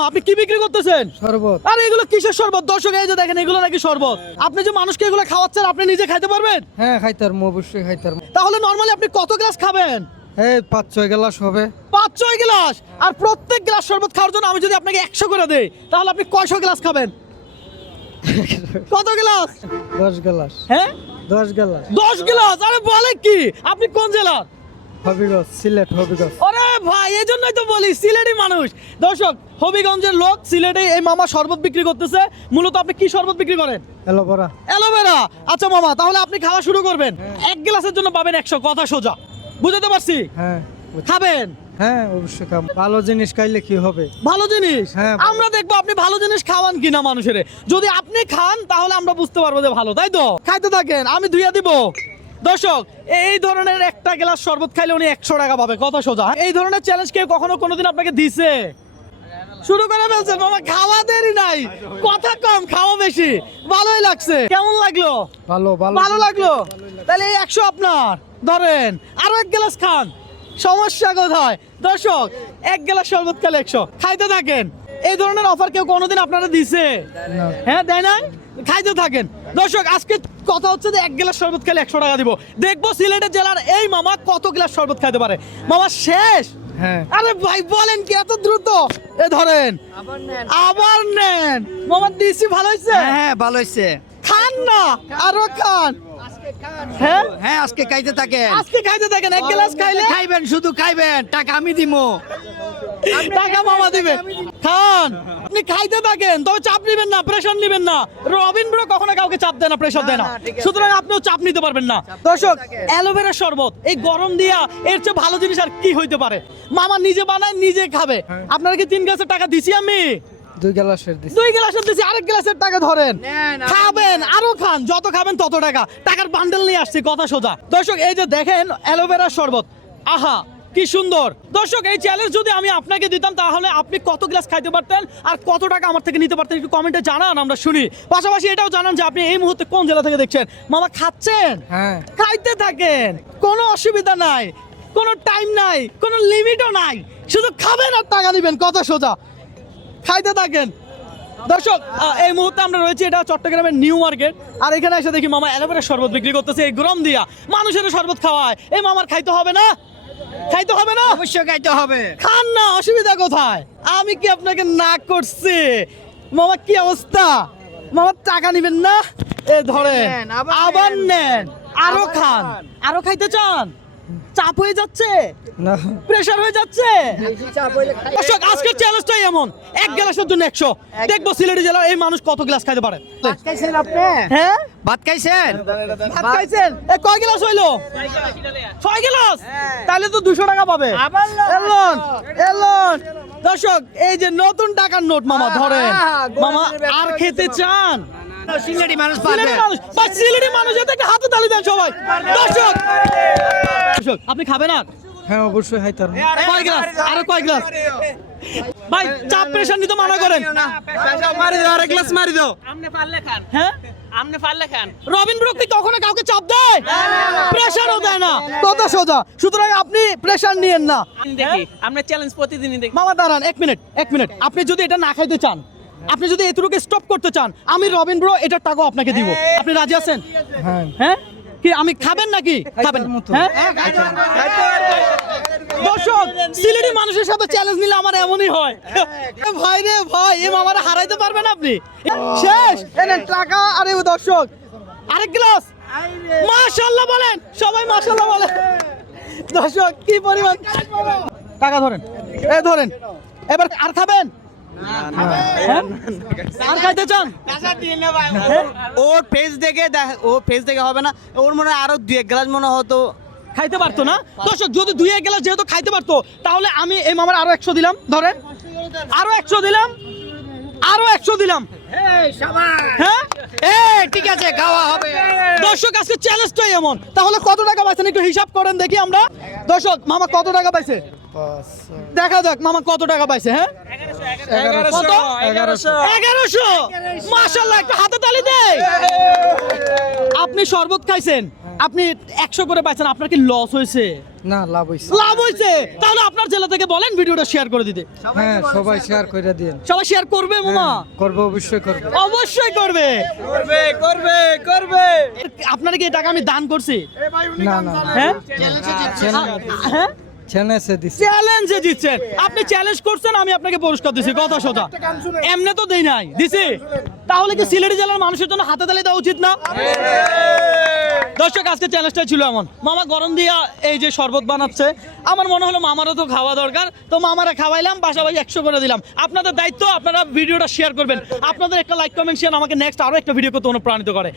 মামা আপনি কি বিক্রি করতেছেন? শরবত। আরে এগুলো কিসের শরবত? দর্শক এই যে দেখেন এগুলো নাকি শরবত। আপনি যে মানুষকে এগুলো খাওয়াচ্ছেন আপনি নিজে খাইতে পারবেন? হ্যাঁ খাইতার অবশ্যই খাইতার। তাহলে নরমালি আপনি কত গ্লাস খাবেন? এই 5-6 গ্লাস হবে। 5-6 গ্লাস। আর প্রত্যেক গ্লাস শরবত খাওয়ার জন্য আমি যদি আপনাকে 100 করে দেই তাহলে আপনি কয়শো গ্লাস খাবেন? কত গ্লাস? 10 গ্লাস। হ্যাঁ 10 গ্লাস। 10 গ্লাস। আরে বলে কি? আপনি কোন জেলার? হবিগঞ্জ, সিলেট হবিগঞ্জ। আরে ভাই এই জন্যই তো বলি সিলেটি মানুষ। দর্শক হবিগঞ্জের লোক, সিলেটে এই মামা শরবত বিক্রি করতেছে। মূলত আপনি কি শরবত বিক্রি করেন? অ্যালোভেরা। অ্যালোভেরা। আচ্ছা মামা তাহলে আপনি খাওয়া শুরু করবেন। এক গ্লাসের জন্য পাবেন 100, কথা সোজা। বুঝতে পারছি? হ্যাঁ খাবেন? হ্যাঁ অবশ্যই খাম। ভালো জিনিস খাইলে কি হবে? ভালো জিনিস। হ্যাঁ, আমরা দেখবো আপনি ভালো জিনিস খাওয়ান কিনা মানুষের। যদি আপনি খান তাহলে আমরা বুঝতে পারবো যে ভালো, তাই তো? খাইতে থাকেন, আমি ধুইয়া দিব। দর্শক এই ধরনের একটা গ্লাস শরবত খাইলে উনি 100 টাকা পাবে, কথা সোজা। এই ধরনের চ্যালেঞ্জ কেউ কখনো কোনোদিন আপনাকে দিছে? শুরু করে ফেলছেন মামা, খাওয়া দেরি নাই, কথা কম খাওয়া বেশি। ভালোই লাগছে। কেমন লাগলো? ভালো ভালো ভালো লাগলো। তাহলে এই 100 আপনার। ধরেন আরো এক গ্লাস খান, সমস্যা কোথায়? দর্শক এক গ্লাস শরবত খেলে 100, খাইতে থাকেন। এই ধরনের অফার কেউ কোনোদিন আপনারা দিছে? না। হ্যাঁ দেয় না? খাইতে থাকেন। দর্শক আজকে কথা হচ্ছে যে এক গ্লাস শরবত খেলে 100 টাকা দিব। দেখবো সিলেটের জেলার এই মামা কত গ্লাস শরবত খাইতে পারে। মামা শেষ? হ্যাঁ। আরে ভাই বলেন কি এত দ্রুত? এ ধরেন আবার নেন। মামা দিছি ভালো হয়েছে? হ্যাঁ ভালো হয়েছে। খান না, আরো খান। হ্যাঁ হ্যাঁ আজকে খাইতে থাকেন। আজকে খাইতে থাকেন, এক গ্লাস খাইলে খাইবেন, শুধু খাইবেন, টাকা আমি দিমু। টাকা মামা দিবে। খান, আপনি খাইতে থাকেন, তবে চাপ নিবেন না, প্রেশার নিবেন না। রবিন ব্রো কখনো কাউকে চাপ দেয় না, প্রেশার দেয় না, ঠিক আছে। সুতরাং আপনিও চাপ নিতে পারবেন না। দর্শক অ্যালোভেরা শরবত এই গরম দিয়া এর চেয়ে ভালো জিনিস আর কি হইতে পারে? মামা নিজে বানায় নিজে খাবে। আপনারা কি 3 গ্লাসের টাকা দিছি আমি? 2 গ্লাসের দিছি। 2 গ্লাসের দিছি, আরেক গ্লাসের টাকা ধরেন, নেন, খাবেন আরো খান, যত খাবেন তত টাকা। টাকার বান্ডেল নিয়ে আসছি, কথা সোজা। দর্শক এই যে দেখেন অ্যালোভেরা শরবত, আহা কি সুন্দর। দর্শক এই চ্যালেঞ্জ যদি আমি আপনাকে দিতাম তাহলে আপনি কত গ্লাস খাইতে পারতেন আর কত টাকা আমার থেকে নিতে পারতেন একটু কমেন্টে জানান, আমরা শুনি। পাশাপাশি এটাও জানান যে আপনি এই মুহূর্তে কোন জেলা থেকে দেখছেন। মামা খাচ্ছেন? হ্যাঁ খাইতে থাকেন, কোনো অসুবিধা নাই, কোনো টাইম নাই, কোনো লিমিটও নাই, শুধু খাবেন আর টাকা দিবেন, কথা সোজা। খাইতে থাকেন। দর্শক এই মুহূর্তে আমরা রয়েছি এটা চট্টগ্রামের নিউ মার্কেট, আর এখানে এসে দেখি মামা অ্যালোভেরা শরবত বিক্রি করতেছে। এই গরম দিয়া মানুষের শরবত খাওয়ায়, এই মামার খাইতে হবে না? খাইতে হবে না? অবশ্যই খাইতে হবে। খান না, অসুবিধা কোথায়? আমি কি আপনাকে না করছি? মামা কি অবস্থা? মামা টাকা নিবেন না? এ ধরে নেন, আবার আবার নেন। নেন, আরো আবার খান। খান। আরো খাইতে চান? চাপ হয়ে যাচ্ছে, না প্রেসার হয়ে যাচ্ছে। দর্শক আজকের চ্যালেঞ্জটাই এমন, এক গ্লাসের জন্য 100। দেখবো সিলেটি জেলার এই মানুষ কত গ্লাস খাইতে পারে। ভাত খাইছেন আপনি? হ্যাঁ ভাত খাইছেন? ভাত খাইছেন? এ কয় গ্লাস হইলো? 6 গ্লাস। তাহলে তো 200 টাকা পাবে। আবার না। Elon Elon. দর্শক এই যে নতুন টাকার নোট মামা ধরেন। মামা আর খেতে চান? সিলেটি মানুষ পারবে। সিলেটি মানুষ বা সিলেটি মানুষ এতে একটা হাতে তালি দেন সবাই। দর্শক দর্শক আপনি খাবেন আর? হ্যাঁ অবশ্যই খাইতার। কয় গ্লাস? আরো কয় গ্লাস? ভাই চাপ প্রেশার নিতে মানা করেন। মারি দাও, আরেক গ্লাস মারি দাও। আমনে পারলে খান, হ্যাঁ আমনে পারলে খান। রবিন ব্রো কি কখনো কাউকে চাপ দেয়? প্রেশারও দেয় না, কথা সোজা। সুতরাং আপনি প্রেশার নিয়েন না। আমি দেখি আপনার চ্যালেঞ্জ প্রতিদিনই দেখি। মামা দাঁড়ান, এক মিনিট। আপনি যদি এটা না খাইতে চান, আপনি যদি এতটুকু স্টপ করতে চান, আমি রবিন ব্রো এটার টাকাও আপনাকে দিব। আপনি রাজি আছেন? হ্যাঁ হ্যাঁ কি আমি খাবেন নাকি? খাবেন খাইতার মতো। হ্যাঁ? দর্শক সিলেটি মানুষের সাথে চ্যালেঞ্জ নিলে আমার এমনই হয়। ভাই রে ভাই, এই মামারা হারাইতে পারবেন আপনি? শেষ এনেন টাকা। আরে দর্শক আরেক গ্লাস। মাশাআল্লাহ বলেন সবাই, মাশাআল্লাহ বলেন। দর্শক কি পরিমাণ টাকা ধরেন, এই ধরেন। এবার আর খাবেন? হ্যাঁ? আর খাইতে চান? ওর পেজ দেখে হবে না, ওর মনে হয় আরো 2 গ্লাস মনে হতো খাইতে পারতো না। দর্শক যদি 2 গ্লাস যেহেতু খাইতে পারতো তাহলে আমি এই মামার আরো 100 দিলাম, ধরেন আরো 100 দিলাম, আরো 100 দিলাম। হ্যাঁ ঠিক আছে, খাওয়া হবে। দর্শক আজকে চ্যালেঞ্জটাই এমন। তাহলে কত টাকা পাইছেন একটু হিসাব করেন দেখি আমরা। দর্শক মামা কত টাকা পাইছে দেখা যাক, মামা কত টাকা পাইছে। হ্যাঁ 1100। মাশাআল্লাহ, একটা হাতে তালি দেই। আপনি শরবত খাইছেন, আপনি 100 করে পাইছেন, আপনার কি লস হয়েছে? না, লাভ হইছে। লাভ হয়েছে। তাহলে আপনার জেলা থেকে বলেন ভিডিওটা শেয়ার করে দিতে। হ্যাঁ, সবাই শেয়ার করে দিন। সবাই শেয়ার করবে মামা? করবে, অবশ্যই করবে। অবশ্যই করবে। আপনারা কি এই টাকা আমি দান করছি? না না, হ্যাঁ হ্যাঁ চ্যালেঞ্জে দিছি। চ্যালেঞ্জে দিচ্ছেন আপনি, চ্যালেঞ্জ করছেন, আমি আপনাকে পুরস্কার দিছি, কথা সোজা। এমনি তো দেই নাই, দিছি। তাহলে কি সিলেট জেলার মানুষের জন্য হাতে তালি দেওয়া উচিত না? দর্শক, আজকে চ্যালেঞ্জটা ছিল এমন, মামা গরম দিয়া এই যে শরবত বানাচ্ছে, আমার মনে হলো মামারও তো খাওয়া দরকার, তো মামারা খাওয়াইলাম, পাশাপাশি 100 করে দিলাম। আপনাদের দায়িত্ব, আপনারা ভিডিওটা শেয়ার করবেন, আপনাদের একটা লাইক কমেন্ট শেয়ার আমাকে নেক্সট আরো একটা ভিডিও করতে অনুপ্রাণিত করে।